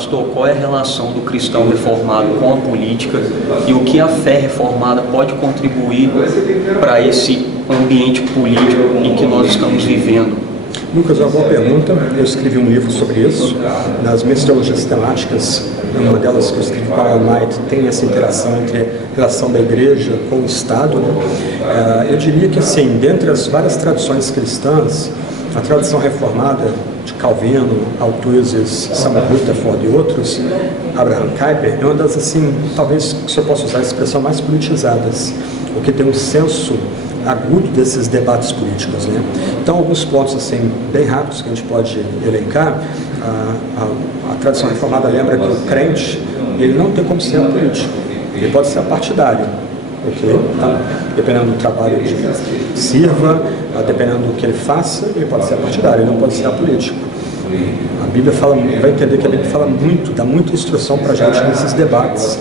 Pastor, qual é a relação do cristão reformado com a política e o que a fé reformada pode contribuir para esse ambiente político em que nós estamos vivendo? Lucas, é uma boa pergunta. Eu escrevi um livro sobre isso. Nas minhas teologias temáticas, uma delas que eu escrevi para o Knight, tem essa interação entre a relação da igreja com o Estado, né? Eu diria que, assim, dentre as várias tradições cristãs, a tradição reformada de Calvino, Althusius, Samuel Rutherford e outros, Abraham Kuyper, é uma das, assim, talvez se eu possa usar a expressão, mais politizadas, o que tem um senso agudo desses debates políticos, né? Então, alguns pontos assim bem rápidos que a gente pode elencar. A tradição reformada lembra que o crente, ele não tem como ser apolítico, ele pode ser apartidário, ok? Então, dependendo do trabalho que sirva, dependendo do que ele faça, ele pode ser partidário, ele não pode ser apolítico. A Bíblia fala, vai entender que a Bíblia fala muito, dá muita instrução para a gente nesses debates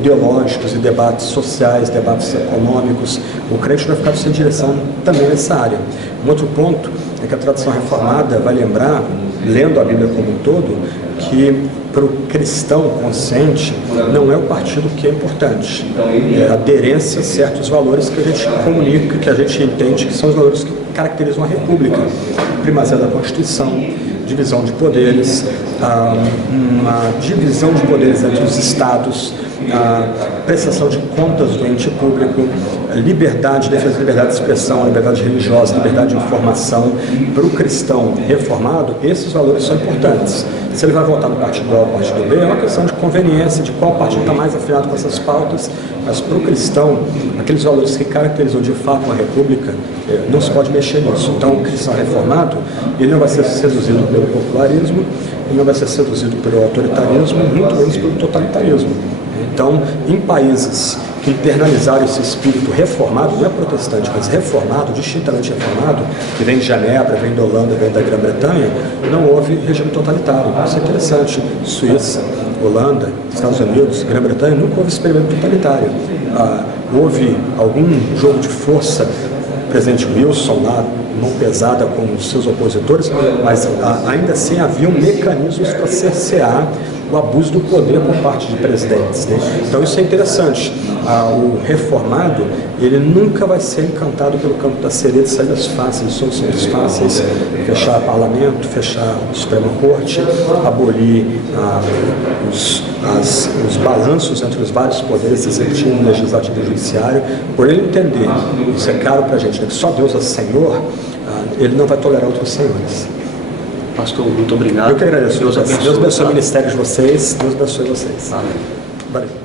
ideológicos e debates sociais, debates econômicos. O crente vai ficar sem direção também nessa área. Um outro ponto é que a tradição reformada vai lembrar, lendo a Bíblia como um todo, que para o cristão consciente não é o partido que é importante, é a aderência a certos valores que a gente comunica, que a gente entende que são os valores que caracterizam a República: primazia da Constituição, divisão de poderes, uma divisão de poderes entre os estados, a prestação de contas do ente público, liberdade, defesa da liberdade de expressão, liberdade religiosa, liberdade de informação. Para o cristão reformado, esses valores são importantes. Se ele vai votar no partido A ou no partido B, é uma questão de conveniência, de qual partido está mais afinado com essas pautas, mas para o cristão, aqueles valores que caracterizam de fato a República, não se pode mexer nisso. Então, o cristão reformado, ele não vai ser seduzido pelo popularismo, ele não vai ser seduzido pelo autoritarismo, muito menos pelo totalitarismo. Então, em países que internalizaram esse espírito reformado, não é protestante, mas reformado, distintamente reformado, que vem de Genebra, vem da Holanda, vem da Grã-Bretanha, não houve regime totalitário. Isso é interessante. Suíça, Holanda, Estados Unidos, Grã-Bretanha, nunca houve experimento totalitário. Houve algum jogo de força, o presidente Wilson lá, mão pesada com os seus opositores, mas ainda assim haviam mecanismos para cercear o abuso do poder por parte de presidentes, né? Então isso é interessante. O reformado, ele nunca vai ser encantado pelo campo da sereia de saídas fáceis, soluções fáceis, fechar parlamento, fechar a Suprema Corte, abolir os balanços entre os vários poderes, executivo, legislativo e judiciário. Por ele entender, isso é caro para a gente, né? Que só Deus é Senhor, ele não vai tolerar outros senhores. Pastor, muito obrigado. Eu que agradeço. Deus abençoe. Deus abençoe o ministério de vocês. Deus abençoe vocês. Amém. Valeu.